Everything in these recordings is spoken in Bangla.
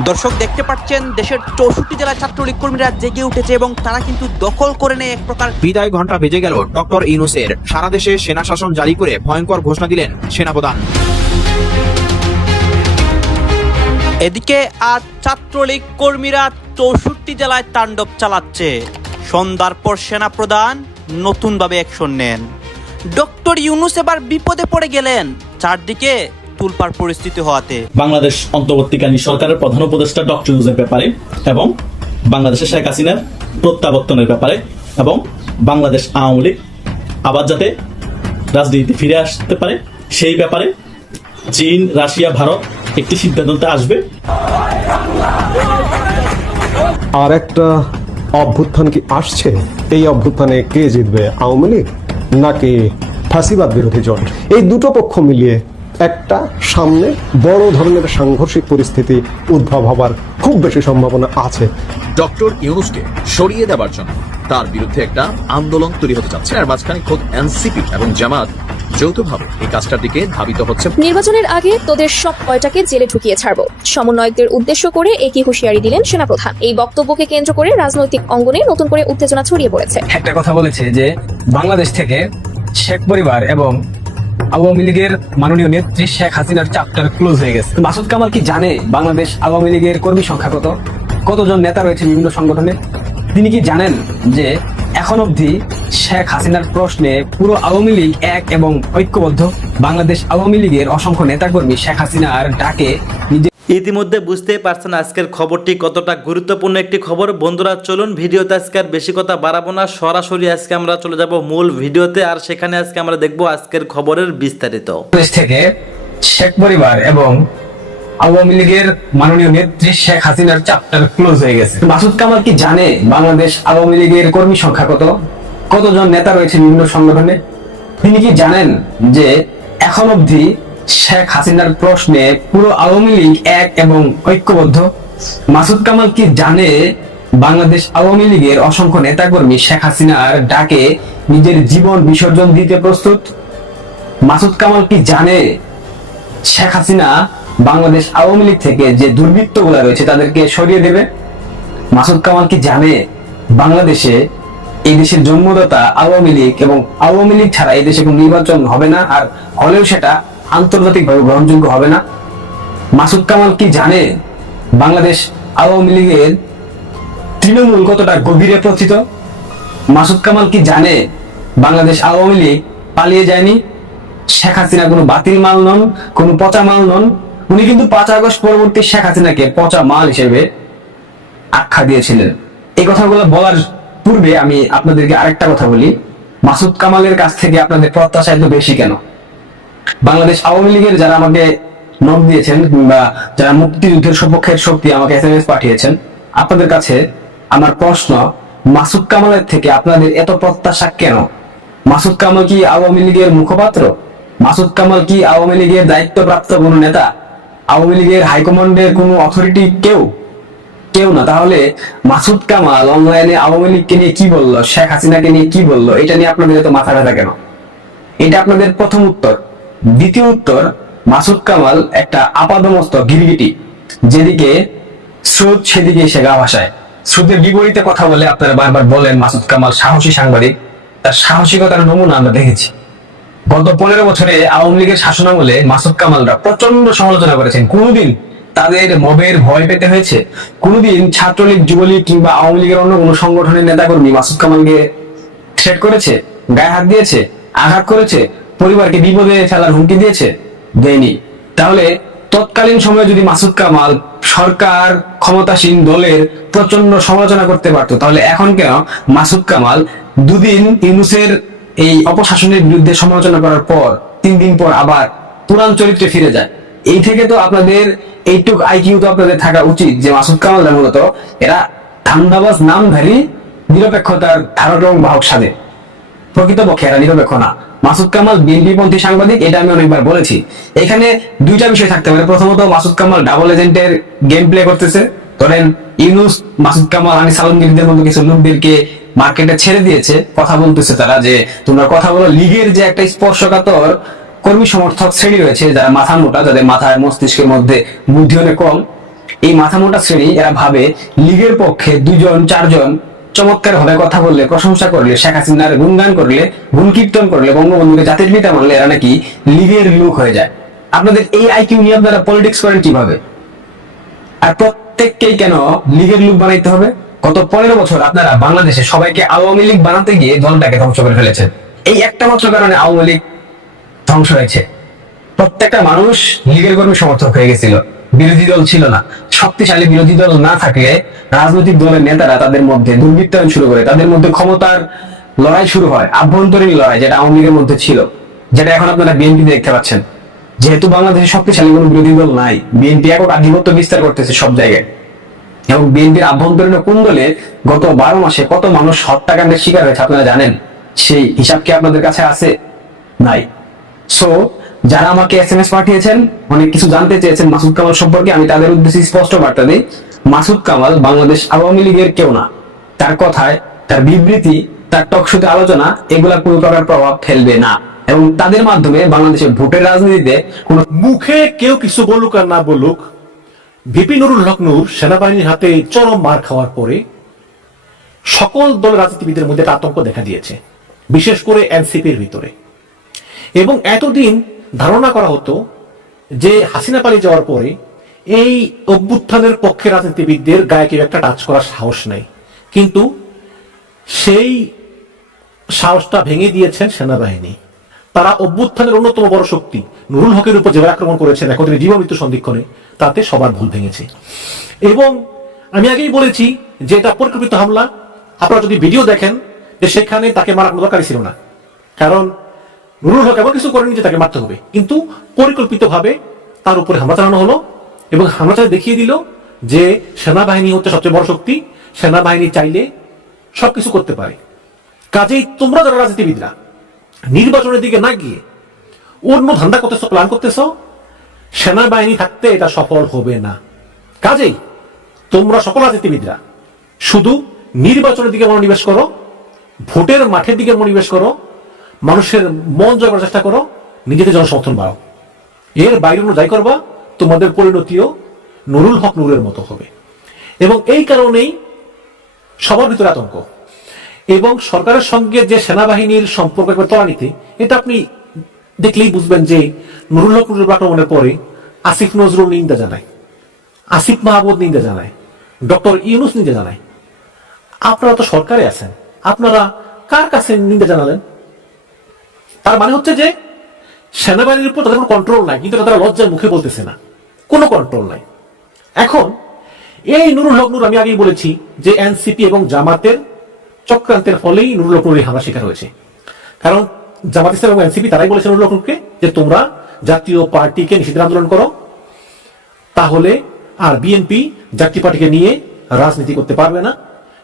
দর্শক দেখতে পাচ্ছেন দেশের চৌষট্টি জেলার ছাত্রলীগ কর্মীরা জেগে উঠেছে এবং তারা কিন্তু দখল করে নেয় এক প্রকার বিদায় ঘণ্টা বেজে গেল। ডক্টর ইউনুসের সারা দেশে সেনা শাসন জারি করে ভয়ঙ্কর ঘোষণা দিলেন সেনাপ্রধান। এদিকে আজ ছাত্রলীগ কর্মীরা চৌষট্টি জেলায় তাণ্ডব চালাচ্ছে। সন্ধ্যার পর সেনাপ্রধান নতুনভাবে অ্যাকশন নেন। ডক্টর ইউনুস এবার বিপদে পড়ে গেলেন। চারদিকে তুলপার পরিস্থিতি হওয়াতে। বাংলাদেশ অন্তর্বর্তীকালীন সরকারের প্রধান উপদেষ্টা ডক্টর ইউজের ব্যাপারে এবং বাংলাদেশের শেখ হাসিনার প্রত্যাবর্তনের ব্যাপারে এবং বাংলাদেশ আওয়ামী লীগ আবার যাতে রাজনীতিতে ফিরে আসতে পারে সেই ব্যাপারে চীন রাশিয়া ভারত একটি সিদ্ধান্তে আসবে। আর একটা অভ্যুত্থান কি আসছে? এই অভ্যুত্থানে কে জিতবে আওয়ামী লীগ নাকি ফাঁসিবাদ বিরোধী জোট? এই দুটো পক্ষ মিলিয়ে একটা সামনে বড় ধরনের সাংঘর্ষিক পরিস্থিতি উদ্ভব হবার খুব বেশি সম্ভাবনা আছে। ডক্টর ইউনুসকে সরিয়ে দেওয়ার জন্য তার বিরুদ্ধে একটা আন্দোলন তৈরি হতে যাচ্ছে আর মাঝখানে খোদ এনসিপি এবং জামাত যৌথভাবে এই কাজটার দিকে ধাবিত হচ্ছে। নির্বাচনের আগে তোদের সব কয়টাকে জেলে ঢুকিয়ে ছাড়বো। সমন্বয়কদের উদ্দেশ্য করে একই হুঁশিয়ারি দিলেন সেনাপ্রধান। এই বক্তব্যকে কেন্দ্র করে রাজনৈতিক অঙ্গনে নতুন করে উত্তেজনা ছড়িয়ে পড়েছে। একটা কথা বলেছে যে বাংলাদেশ থেকে শেখ পরিবার এবং আওয়ামী লীগের মাননীয় নেত্রী শেখ হাসিনার চ্যাপ্টার ক্লোজ হয়ে গেছে। মাসুদ কামাল কি জানে বাংলাদেশ আওয়ামী লীগের কর্মী সংখ্যা কত? কতজন নেতা রয়েছে বিভিন্ন সংগঠনে? তিনি কি জানেন যে এখন অবধি শেখ হাসিনার প্রশ্নে পুরো আওয়ামী লীগ এক এবং ঐক্যবদ্ধ? বাংলাদেশ আওয়ামী লীগের অসংখ্য নেতাকর্মী শেখ হাসিনার ডাকে নিজে ইতিমধ্যে বুঝতেই পারছেন আজকের খবরটি কতটা গুরুত্বপূর্ণ একটি খবর। বন্ধুরা, চলুন ভিডিওতে আজকে আর বেশি কথা বাড়াবো না। সরাসরি আজকে আমরা চলে যাব মূল ভিডিওতে আর সেখানে আজকে আমরা দেখব আজকের খবরের বিস্তারিত। থেকে শেখ পরিবার এবং আওয়ামী লীগের মাননীয় নেত্রী শেখ হাসিনার চ্যাপ্টার ক্লোজ হয়ে গেছে। মাসুদ কামাল কি জানে বাংলাদেশ আওয়ামী লীগের কর্মী সংখ্যা কত? কতজন নেতা রয়েছে বিভিন্ন সংগঠনে? তিনি কি জানেন যে এখন অবধি শেখ হাসিনার প্রশ্নে পুরো আওয়ামী লীগ এক এবং ঐক্যবদ্ধ? মাসুদ কামাল কি জানে বাংলাদেশ আওয়ামী লীগের অসংখ্য নেতাকর্মী শেখ হাসিনার ডাকে নিজের জীবন বিসর্জন দিতে প্রস্তুত? মাসুদ কামাল কি জানে শেখ হাসিনা বাংলাদেশ আওয়ামী লীগ থেকে যে দুর্বৃত্ত রয়েছে তাদেরকে সরিয়ে দেবে? মাসুদ কামাল কি জানে বাংলাদেশে এই দেশের জন্মদাতা আওয়ামী লীগ এবং আওয়ামী লীগ ছাড়া এই দেশে কোনো নির্বাচন হবে না? আর হলেও সেটা আন্তর্জাতিকভাবে গ্রহণযোগ্য হবে না। মাসুদ কামাল কি জানে বাংলাদেশ আওয়ামী লীগের তৃণমূল কতটা গভীরে প্রথিত? মাসুদ কামাল কি জানে বাংলাদেশ আওয়ামী লীগ পালিয়ে যায়নি? শেখ হাসিনা কোনো বাতিল মাল নন, কোনো পচা মাল নন। উনি কিন্তু পাঁচ আগস্ট পরবর্তী শেখ হাসিনাকে পচা মাল হিসেবে আখ্যা দিয়েছিলেন। এই কথাগুলো বলার পূর্বে আমি আপনাদেরকে আরেকটা কথা বলি। মাসুদ কামালের কাছ থেকে আপনাদের প্রত্যাশা এত বেশি কেন? বাংলাদেশ আওয়ামী লীগের যারা আমাকে নক দিয়েছেন কিংবা যারা মুক্তিযুদ্ধের সপক্ষের শক্তি আমাকে এস এম এস পাঠিয়েছেন, আপনাদের কাছে আমার প্রশ্ন, মাসুদ কামালের থেকে আপনাদের এত প্রত্যাশা কেন? মাসুদ কামাল কি আওয়ামী লীগের মুখপাত্র? মাসুদ কামাল কি আওয়ামী লীগের দায়িত্বপ্রাপ্ত কোনো নেতা? আওয়ামী লীগের হাইকমান্ডের কোনো অথরিটি কেউ? কেউ না। তাহলে মাসুদ কামাল অনলাইনে আওয়ামী লীগকে নিয়ে কি বলল? শেখ হাসিনাকে নিয়ে কি বলল? এটা নিয়ে আপনাদের এত মাথা ব্যথা কেন? এটা আপনাদের প্রথম উত্তর। দ্বিতীয় উত্তর, মাসুদ কামাল একটা আপাদমস্ত গিরগিটি, যেদিকে স্রোত সেদিকে এসে গা ভাসায়। স্রোতের বিপরীতে কথা বলে আপনারা বারবার বলেন, মাসুদ কামাল সাহসী সাংবাদিক। তার সাহসিকতার নমুনা আমরা দেখেছি। গত পনেরো বছরে আওয়ামী লীগের শাসনামলে মাসুদ কামালরা প্রচণ্ড সমালোচনা করেছেন। কোনোদিন তাদের মবের ভয় পেতে হয়েছে? কোনোদিন ছাত্রলীগ, যুবলীগ কিংবা আওয়ামী লীগের অন্য কোনো সংগঠনের নেতাকর্মী মাসুদ কামালকে থ্রেট করেছে? গায়ে হাত দিয়েছে? আঘাত করেছে, পরিবারকে বিপদে ফেলার হুমকি দিয়েছে? দেয়নি। তাহলে তৎকালীন সময়ে যদি মাসুদ কামাল সরকার ক্ষমতাসীন দলের প্রচণ্ড সমালোচনা করতে পারতো, তাহলে এখন কেন মাসুদ কামাল দুদিন ইউনুসের এই অপশাসনের বিরুদ্ধে সমালোচনা করার পর, তিন দিন পর আবার পুরান চরিত্রে ফিরে যায়? এই থেকে তো আপনাদের, এইটুক আইকিউ তো আপনাদের থাকা উচিত যে মাসুদ কামাল মূলত এরা ধান্দাবাজ, নামধারী, নিরপেক্ষতার ধারক এবং বাহক সাজে প্রকৃতপক্ষে এরা নিরপেক্ষ না। মাসুদ কামাল বিএনপি পন্থী সাংবাদিক, এটা আমি অনেকবার বলেছি। এখানে দুইটা বিষয় থাকতে পারে। প্রথমত, মাসুদ কামাল ডাবল এজেন্টের গেম প্লে করতেছে। ধরেন, ইউনুস, মাসুদ কামাল, আনিস আলমগীরদের মতো কিছু লোকদেরকে মার্কেটে ছেড়ে দিয়েছে। কথা বলতেছে তারা যে, তোমরা কথা বলো, লীগের যে একটা স্পর্শকাতর কর্মী সমর্থক শ্রেণি রয়েছে, যারা মাথা মোটা, যাদের মাথায় মস্তিষ্কের মধ্যে বুদ্ধি অনেক কম, এই মাথামোটা শ্রেণি, এরা ভাবে লীগের পক্ষে দুজন চারজন চমৎকার ভাবে কথা বললে, প্রশংসা করলে, শেখ হাসিনার গুণগান করলে গুণ কীর্তন করলে, বঙ্গবন্ধুকে জাতির পিতা মানলে এরা নাকি লীগের লোক হয়ে যায়। আপনাদের এই আইকিউ নিয়ে আপনারা পলিটিক্স করেন কীভাবে? আর প্রত্যেককেই কেন লীগের লোক বানাইতে হবে? গত পনেরো বছর আপনারা বাংলাদেশে সবাইকে আওয়ামী লীগ বানাতে গিয়ে দলটাকে ধ্বংস করে ফেলেছেন। এই একটা মাত্র কারণে আওয়ামী লীগ ধ্বংস হয়েছে। প্রত্যেকটা মানুষ লীগের কর্মী সমর্থক হয়ে গেছিল। বিরোধী দল ছিল না। শক্তিশালী বিরোধী দল না থাকলে রাজনৈতিক দলের নেতারা তাদের মধ্যে দুর্বৃত্তায়ন শুরু করে, তাদের মধ্যে ক্ষমতার লড়াই শুরু হয়, আভ্যন্তরীণ লড়াই যেটা আওয়ামী লীগের মধ্যে ছিল, যেটা এখন আপনারা বিএনপি দেখতে পাচ্ছেন। যেহেতু বাংলাদেশে শক্তিশালী কোনো বিরোধী দল নাই বিএনপি একক আধিপত্য বিস্তার করতেছে সব জায়গায়। এবং বিএনপির আভ্যন্তরীণ কুন্দলে গত বারো মাসে কত মানুষ হত্যাকাণ্ডের শিকার হয়েছে আপনারা জানেন? সেই হিসাব কি আপনাদের কাছে আছে? নাই। সো যারা আমাকে এস এম এস পাঠিয়েছেন, অনেক কিছু জানতে চেয়েছেন মাসুদ কামাল সম্পর্কে, আমি তাদের উদ্দেশ্যে স্পষ্ট বার্তা দিই। মাসুদ কামাল বাংলাদেশ আওয়ামী লীগের কেউ না। তার কথায়, তার বিবৃতি, তার টকশোতে আলোচনা, এগুলা কোনো প্রকার প্রভাব ফেলবে না। এবং তাদের মাধ্যমে বাংলাদেশের ভোটের রাজনীতিতে কোনো মুখে কেউ কিছু বলুক আর না বলুক ভিপি নুরুল হক নূর সেনাবাহিনীর হাতে চরম মার খাওয়ার পরে সকল দল রাজনীতিবিদের মধ্যে একটা আতঙ্ক দেখা দিয়েছে, বিশেষ করে এনসিপির ভিতরে। এবং এতদিন ধারণা করা হতো যে হাসিনা পালিয়ে যাওয়ার পরে এই অভ্যুত্থানের পক্ষে রাজনীতিবিদদের গায়ে কেউ একটা টাচ করার সাহস নেই। কিন্তু সেই সাহসটা ভেঙে দিয়েছেন সেনাবাহিনী। তারা অভ্যুত্থানের অন্যতম বড় শক্তি, নুরুল হকের উপর যেভাবে আক্রমণ করেছেন, এখন তিনি জীবন মৃত্যু সন্ধিক্ষণে, তাতে সবার ভুল ভেঙেছে। এবং আমি আগেই বলেছি যে এটা পরিকল্পিত হামলা। আপনারা যদি ভিডিও দেখেন যে সেখানে তাকে কোনো দরকারই ছিল না। কারণ নুরুল হক এমন কিছু করেনি যে তাকে মারতে হবে। কিন্তু পরিকল্পিতভাবে তার উপরে হামলা চালানো হলো এবং হামলা চালিয়ে দেখিয়ে দিল যে সেনাবাহিনী হচ্ছে সবচেয়ে বড় শক্তি। সেনাবাহিনী চাইলে সবকিছু করতে পারে। কাজেই তোমরা যারা রাজনীতিবিদরা, নির্বাচনের দিকে না গিয়ে অন্য ধান্দা করতেছ প্ল্যান করতেছ, সেনাবাহিনী থাকতে এটা সফল হবে না। কাজেই তোমরা সকল রাজনীতিবিদরা, শুধু নির্বাচনের দিকে মনোনিবেশ করো, ভোটের মাঠের দিকে মনোনিবেশ করো মানুষের মন জয় করার চেষ্টা করো, নিজেদের জনসমর্থন বাড়াও। এর বাইরে অন্য যাই করবা? তোমাদের পরিণতিও নুরুল হক নুরের মতো হবে। এবং এই কারণেই সবার ভিতরে আতঙ্ক। এবং সরকারের সঙ্গে যে সেনাবাহিনীর সম্পর্ক একবার তলানিতে এটা আপনি দেখলেই বুঝবেন যে নুরুল হক নুরুল আক্রমণের পরে আসিফ নজরুল নিন্দা জানায়, আসিফ মাহমুদ নিন্দা জানায়, ডক্টর ইউনুস নিন্দা জানায়। আপনারা তো সরকারে আছেন। আপনারা কার কাছে নিন্দা জানালেন? তার মানে হচ্ছে যে সেনাবাহিনীর উপর তাদের কোনো কন্ট্রোল নাই, কিন্তু তারা লজ্জার মুখে বলতেছে না। কোনো কন্ট্রোল নাই। এখন, এই নুরুল হক নূর, আমি আগেই বলেছি যে এনসিপি এবং জামাতের চক্রান্তের ফলেই নুরুল হক নূরের হামলা শিকার হয়েছে। কারণ জামাত ইসলাম এবং এনসিপি তারাই বলেছে নুরুল হক নূরকে যে তোমরা জাতীয় পার্টিকে নিষিদ্ধের আন্দোলন করো, তাহলে আর বিএনপি জাতীয় পার্টিকে নিয়ে রাজনীতি করতে পারবে না।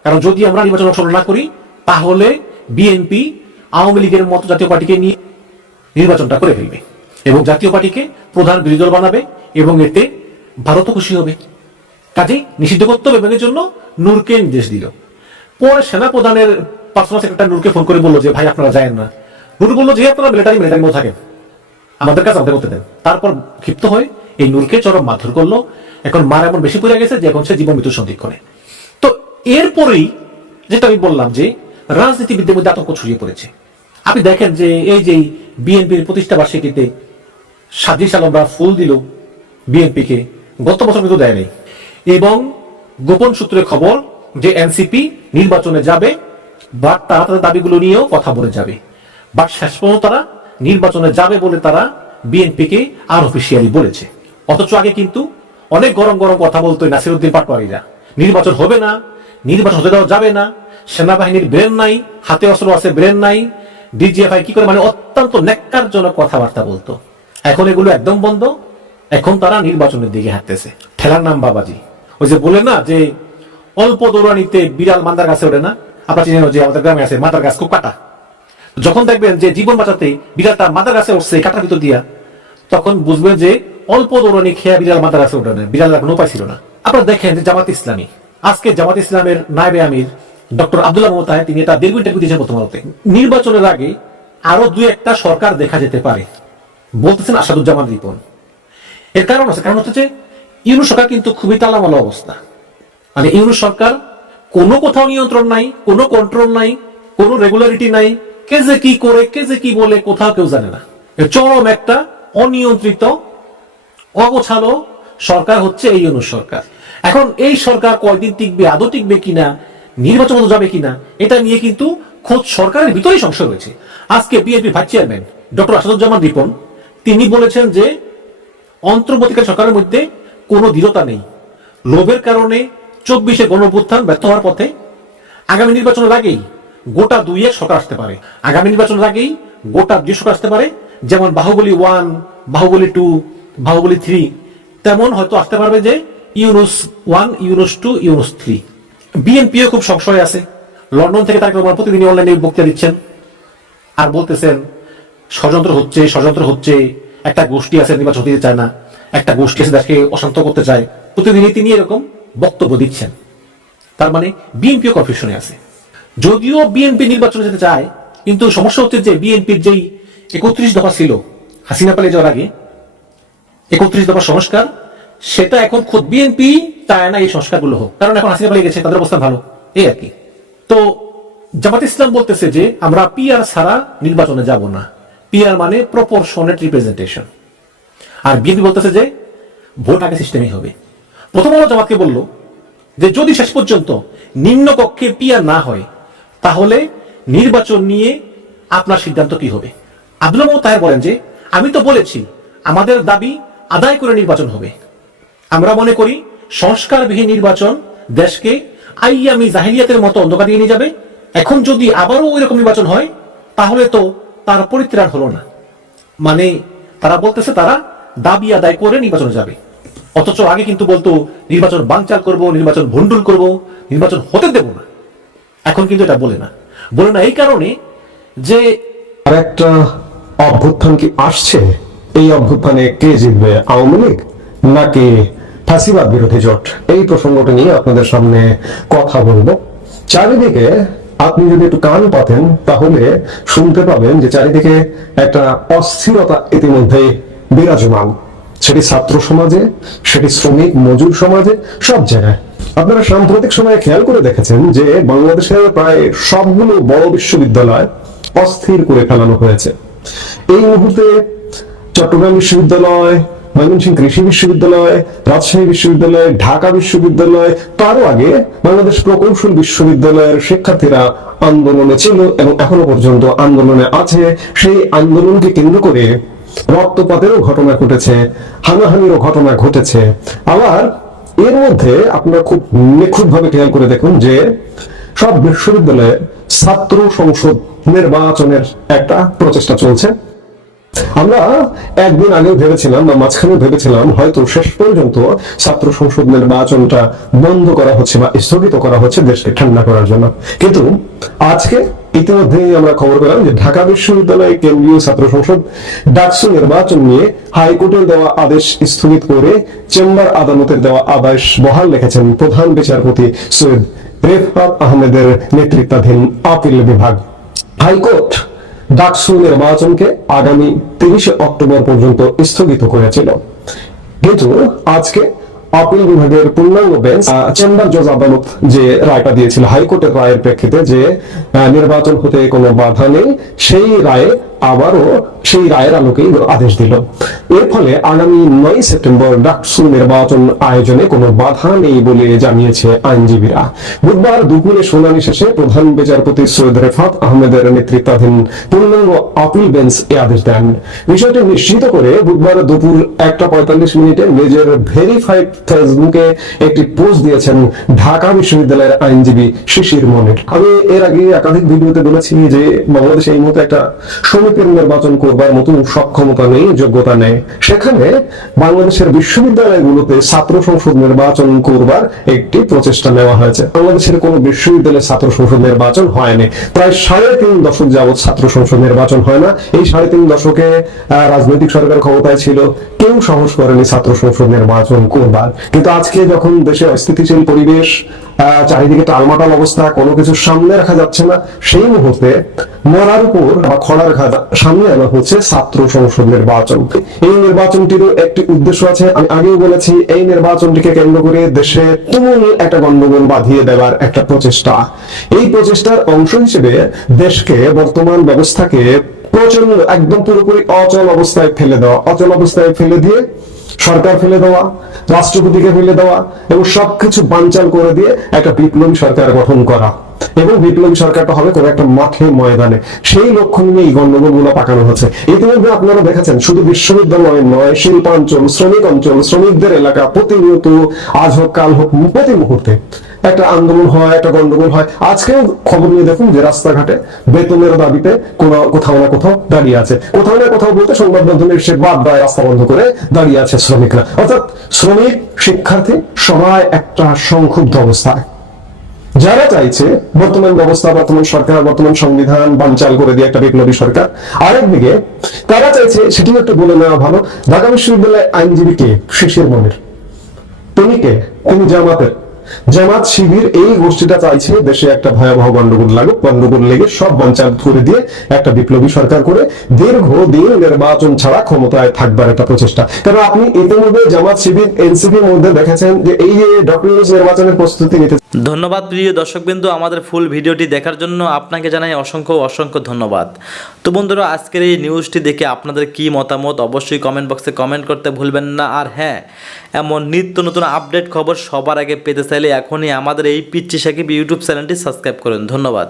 কারণ যদি আমরা নির্বাচন অংশগ্রহণ না করি, তাহলে বিএনপি আওয়ামী লীগের মতো জাতীয় পার্টিকে নিয়ে নির্বাচনটা করে ফেলবে এবং জাতীয় পার্টিকে প্রধান বিরোধী দল বানাবে এবং এতে ভারতও খুশি হবে। কাজেই নিষিদ্ধ করতে হবে এবং জন্য নূরকে নির্দেশ দিল। পরে সেনা প্রধানের পার্সোনাল সেক্রেটারি নূরকে ফোন করে বলল যে, ভাই, আপনারা যায়েন না। নূর বলল, যে আপনারা মিলিটারি মিলিটারি মতো থাকেন, আমাদের কাছে আমাদের করতে দেন। তারপর ক্ষিপ্ত হয়ে এই নূরকে চরম মারধর করল। এখন মার এমন বেশি পড়ে গেছে যে, এখন সে জীবন মৃত্যু সন্ধিক্ষণে তো এরপরেই যেটা আমি বললাম যে, রাজনীতিবিদদের মধ্যে আতঙ্ক ছড়িয়ে পড়েছে। আপনি দেখেন যে এই যে বিএনপির প্রতিষ্ঠা বার্ষিকীতে সাজিস আলমরা ফুল দিল বিএনপিকে, গত বছর কিন্তু দেয়নি। এবং গোপন সূত্রে খবর যে এনসিপি নির্বাচনে যাবে, বাট তারা তাদের দাবিগুলো নিয়েও কথা বলে যাবে। বাট শেষ পর্যন্ত তারা নির্বাচনে যাবে বলে তারা বিএনপিকে আর অফিসিয়ালি বলেছে। অথচ আগে কিন্তু অনেক গরম গরম কথা বলতো নাসিরুদ্দিন পাটোয়ারিরা। নির্বাচন হবে না, নির্বাচন হতে দেওয়া যাবে না, সেনাবাহিনীর ব্রেন নাই, হাতে অস্ত্র আছে, ব্রেন নাই ডিজিএফআই কি করে? মানে অত্যন্ত ন্যাক্কারজনক কথাবার্তা বলতো। এখন এগুলো একদম বন্ধ। এখন তারা নির্বাচনের দিকে হাঁটতেছে। ঠেলার নাম বাবাজি। ওই যে বলে না যে অল্প দৌড়ানিতে বিড়াল মান্দার গাছে ওঠে না? আপনার চিনেন যে আমাদের গ্রামে আছে মাদার গাছ, খুব কাটা। যখন দেখবেন যে জীবন বাঁচাতে বিড়ালটা মাদার গাছে উঠছে কাটার ভিতর দিয়া, তখন বুঝবেন যে অল্প দৌড়ানি খেয়া বিড়াল মাদার গাছে ওঠে না। বিড়াল কোনো উপায় ছিল না। আপনারা দেখেন যে জামাত ইসলামী। আজকে জামাত ইসলামের নায়বে আমির ডক্টর আব্দুল্লাহ মোতায় তিনি এটা দীর্ঘ ইন্টারভিউ দিয়েছেন প্রথম আলোতে নির্বাচনের আগে আরও দুই একটা সরকার দেখা যেতে পারে, বলতেছেন আসাদুজ্জামান রিপন। এর কারণ আছে, কারণ হচ্ছে ইউনু সরকার কিন্তু খুবই তালামালা অবস্থা। মানে ইউনু সরকার কোনো কোথাও নিয়ন্ত্রণ নাই, কোনো কন্ট্রোল নাই, কোনো রেগুলারিটি নাই, কে যে কি করে, কে যে কি বলে, কোথাও কেউ জানে না। চরম একটা অনিয়ন্ত্রিত, অগোছালো সরকার হচ্ছে এই ইউনু সরকার। এখন এই সরকার কয়দিন টিকবে, আদৌ টিকবে কিনা নির্বাচন হতে যাবে কিনা, এটা নিয়ে কিন্তু খোঁজ সরকারের ভিতরেই সংশয় রয়েছে। আজকে BNP vice chairman doctor Asaduzzaman Ripon, তিনি বলেছেন যে অন্তর্বর্তীকালীন সরকারের মধ্যে কোনো দৃঢ়তা নেই। লোভের কারণে চব্বিশে গণঅভ্যুত্থান ব্যর্থ হওয়ার পথে আগামী নির্বাচনের আগেই গোটা দুইয়ের সরকার আসতে পারে। আগামী নির্বাচনের আগেই গোটা দুই সরকার আসতে পারে, যেমন Baahubali one, Baahubali two, Baahubali three, তেমন হয়তো আসতে পারবে যে Yunus one, Yunus two, Yunus three. বিএনপিও খুব সংশয় আছে। লন্ডন থেকে তাকে প্রতিদিনই অনলাইনে বক্তৃতা দিচ্ছেন আর বলতেছেন, ষড়যন্ত্র হচ্ছে ষড়যন্ত্র হচ্ছে, একটা গোষ্ঠী আছে নির্বাচন দিতে চায় না, একটা গোষ্ঠী আছে দেশকে অশান্ত করতে চায়। প্রতিদিনই তিনি এরকম বক্তব্য দিচ্ছেন। তার মানে বিএনপিও কনফিউশনে আছে। যদিও বিএনপি নির্বাচনে যেতে চায়, কিন্তু সমস্যা হচ্ছে যে বিএনপির যেই একত্রিশ দফা ছিল, হাসিনা পালিয়ে যাওয়ার আগে, একত্রিশ দফা সংস্কার সেটা এখন খোদ বিএনপি চায় না এই সংস্কারগুলো হোক। কারণ এখন হাসিনা পালিয়ে গেছে, তাদের অবস্থান ভালো। এই আর কি। তো জামাত ইসলাম বলতেছে যে, আমরা পিআর ছাড়া নির্বাচনে যাব না। পিআর মানে প্রপোর্শনেট রিপ্রেজেন্টেশন আর বিএনপি বলতেছে যে, ভোট আগে সিস্টেমই হবে। প্রথম আলো জামাতকে বলল যে, যদি শেষ পর্যন্ত নিম্ন কক্ষে পিআর না হয়, তাহলে নির্বাচন নিয়ে আপনার সিদ্ধান্ত কি হবে? আব্দুল মোহাম্মদ তাহের বলেন যে, আমি তো বলেছি, আমাদের দাবি আদায় করে নির্বাচন হবে। আমরা মনে করি সংস্কারবিহীন নির্বাচন দেশকে আইয়ামি জাহিলিয়াতের মতো অন্ধকার দিয়ে নিয়ে যাবে। এখন যদি আবারও ওই রকম নির্বাচন হয়, তাহলে তো তার পরিত্রাণ হলো না। মানে তারা বলতেছে তারা দাবি আদায় করে নির্বাচনে যাবে। অথচ আগে কিন্তু বলতো, নির্বাচন বানচাল করব, নির্বাচন ভন্ডুল করব, নির্বাচন হতে দেব না। এখন কিন্তু এটা বলে না। বলে না এই কারণে যে আর একটা অভ্যুত্থান কি আসছে? এই অভ্যুত্থানে কে জিতবে, আওয়ামী লীগ নাকি ফাঁসিবাদ বিরোধী জোট। এই প্রসঙ্গটা নিয়ে আপনাদের সামনে কথা বলব। চারিদিকে আপনি যদি একটু কান পাতেন, তাহলে শুনতে পাবেন যে চারিদিকে একটা অস্থিরতা ইতিমধ্যে বিরাজমান। সেটি ছাত্র সমাজে, সেটি শ্রমিক, মজুর সমাজে, সব জায়গায়। আপনারা সাম্প্রতিক সময়ে খেয়াল করে দেখেছেন যে বাংলাদেশের প্রায় সবগুলো বড় বিশ্ববিদ্যালয় অস্থির করে ফেলানো হয়েছে। এই মুহূর্তে চট্টগ্রাম বিশ্ববিদ্যালয় ময়মনসিংহ কৃষি বিশ্ববিদ্যালয়, রাজশাহী বিশ্ববিদ্যালয়, ঢাকা বিশ্ববিদ্যালয়, তারও আগে বাংলাদেশ প্রকৌশল বিশ্ববিদ্যালয়ের শিক্ষার্থীরা আন্দোলনে ছিল এবং এখনও পর্যন্ত আন্দোলনে আছে। সেই আন্দোলনকে কেন্দ্র করে রক্তপাতেরও ঘটনা ঘটেছে, হানাহানিরও ঘটনা ঘটেছে। আবার এর মধ্যে আপনারা খুব নিখুঁত ভাবে খেয়াল করে দেখুন যে সব বিশ্ববিদ্যালয়ে ছাত্র সংসদ নির্বাচনের একটা প্রচেষ্টা চলছে। আমরা একদিন আগে ভেবেছিলাম বা মাঝখানে ভেবেছিলাম হয়তো শেষ পর্যন্ত ছাত্র সংসদ নির্বাচনটা বন্ধ করা হচ্ছে বা স্থগিত করা হচ্ছে দেশকে ঠান্ডা করার জন্য। কিন্তু আজকে ইতিমধ্যেই আমরা খবর পেলাম যে ঢাকা বিশ্ববিদ্যালয় কেন্দ্রীয় ছাত্র সংসদ ডাকসু নির্বাচন নিয়ে হাইকোর্টের দেওয়া আদেশ স্থগিত করে চেম্বার আদালতের দেওয়া আদেশ বহাল রেখেছেন প্রধান বিচারপতি সৈয়দ রেফাত আহমেদের নেতৃত্বাধীন আপিল বিভাগ। হাইকোর্ট ডাকসু নির্বাচনকে আগামী তিরিশে অক্টোবর পর্যন্ত স্থগিত করেছিল। কিন্তু আজকে আপিল বিভাগের পূর্ণাঙ্গ বেঞ্চ চেম্বার জজ আদালত যে রায়টা দিয়েছিল হাইকোর্টের রায়ের প্রেক্ষিতে যে নির্বাচন হতে কোনো বাধা নেই, সেই রায়ে আবারও সেই রায়ের আলোকেই আদেশ দিল। এর ফলে আগামী নয় সেপ্টেম্বর ডাকসু নির্বাচন আয়োজনে কোনো বাধা নেই বলে জানিয়েছে আইনজীবীরা। বুধবার দুপুরে শুনানি শেষে প্রধান বিচারপতি সৈয়দ রেফাত আহমেদের নেতৃত্বাধীন পূর্ণাঙ্গ আপিল বেঞ্চ এ আদেশ দেন। বিষয়টি নিশ্চিত করে বুধবার দুপুর একটা পঁয়তাল্লিশ মিনিটে নিজের ভেরিফাইড ফেসবুকে একটি পোস্ট দিয়েছেন ঢাকা বিশ্ববিদ্যালয়ের আইনজীবী শিশির মনির। আমি এর আগে একাধিক ভিডিওতে বলেছি যে বাংলাদেশে এই মতো একটা সমিতির নির্বাচন করবার মতো সক্ষমতা নেই, যোগ্যতা নেই। সেখানে বাংলাদেশের বিশ্ববিদ্যালয়গুলোতে ছাত্র সংসদ নির্বাচন করবার একটি প্রচেষ্টা নেওয়া হয়েছে। বাংলাদেশের কোন বিশ্ববিদ্যালয়ে ছাত্র সংসদ নির্বাচন হয়নি। প্রায় সাড়ে তিন দশক যাবৎ ছাত্র সংসদ নির্বাচন হয় না। এই সাড়ে তিন দশকে রাজনৈতিক সরকার ক্ষমতায় ছিল, কেউ সাহস করেনি ছাত্র সংসদ নির্বাচন করবার। কিন্তু আজকে যখন দেশে অস্থিতিশীল পরিবেশ চারিদিকে টালমাটাল অবস্থা, কোনো কিছু সামনে রাখা যাচ্ছে না। সেই মুহূর্তে মরার উপর বা খরার ঘা সামনে আনা হচ্ছে ছাত্র সংসদ নির্বাচন এই নির্বাচনটিরও একটি উদ্দেশ্য আছে। আমি আগেও বলেছি, এই নির্বাচনটিকে কেন্দ্র করে দেশে তুমুল একটা গন্ডগোল বাঁধিয়ে দেওয়ার একটা প্রচেষ্টা। এই প্রচেষ্টার অংশ হিসেবে দেশকে বর্তমান ব্যবস্থাকে প্রচণ্ড একদম পুরোপুরি অচল অবস্থায় ফেলে দেওয়া অচল অবস্থায় ফেলে দিয়ে সরকার ফেলে দেওয়া, রাষ্ট্রপতিকে ফেলে দেওয়া এবং সবকিছু বানচাল করে দিয়ে একটা বিপ্লবী সরকার গঠন করা। এবং বিপ্লবী সরকারটা হবে কোনো একটা মাঠে, ময়দানে। সেই লক্ষ্য নিয়ে এই গণ্ডগোলগুলো পাকানো হচ্ছে। ইতিমধ্যে আপনারা দেখেছেন, শুধু বিশ্ববিদ্যালয় নয়, শিল্পাঞ্চল, শ্রমিক অঞ্চল, শ্রমিকদের এলাকা, প্রতিনিয়ত আজ হোক, কাল হোক, প্রতি মুহূর্তে একটা আন্দোলন হয়, একটা গন্ডগোল হয়। আজকেও খবর নিয়ে দেখুন যে রাস্তাঘাটে বেতনের দাবিতে কোনো কোথাও না কোথাও দাঁড়িয়ে আছে। কোথাও না কোথাও বলতে সংবাদ মাধ্যমে সে বাদ দেয়, রাস্তা বন্ধ করে দাঁড়িয়ে আছে শ্রমিকরা। অর্থাৎ শ্রমিক, শিক্ষার্থী, সবাই একটা সংক্ষুব্ধ অবস্থায় যারা চাইছে বর্তমান ব্যবস্থা, বর্তমান সরকার, বর্তমান সংবিধান বানচাল করে দিয়ে একটা বিপ্লবী সরকার, আরেকদিকে তারা চাইছে সেটিও একটু বলে নেওয়া ভালো, ঢাকা বিশ্ববিদ্যালয় আইনজীবী কে? শিশির মনির। তিনি কে? তিনি জামাতের। জামাত শিবির এই গোষ্ঠীটা চাইছে দেশে একটা ভয়াবহ গন্ডগোল লাগুক, গন্ডগোল লেগে সব বঞ্চাল করে দিয়ে একটা বিপ্লবী সরকার করে দীর্ঘ দিন নির্বাচন ছাড়া ক্ষমতায় থাকবার একটা প্রচেষ্টা। কারণ আপনি ইতিমধ্যে জামাত শিবির, এনসিপির মধ্যে দেখেছেন যে এই যে ডক্টর নির্বাচনের প্রস্তুতি নিতে ধন্যবাদ প্রিয় দর্শকবিন্দু, আমাদের ফুল ভিডিওটি দেখার জন্য আপনাকে জানাই অসংখ্য অসংখ্য ধন্যবাদ। তো বন্ধুরা, আজকের এই নিউজটি দেখে আপনাদের কি মতামত, অবশ্যই কমেন্ট বক্সে কমেন্ট করতে ভুলবেন না। আর হ্যাঁ এমন নিত্য নতুন আপডেট খবর সবার আগে পেতে চাইলে এখনই আমাদের এই পিচ্ছি সাকিব ইউটিউব চ্যানেলটি সাবস্ক্রাইব করুন। ধন্যবাদ।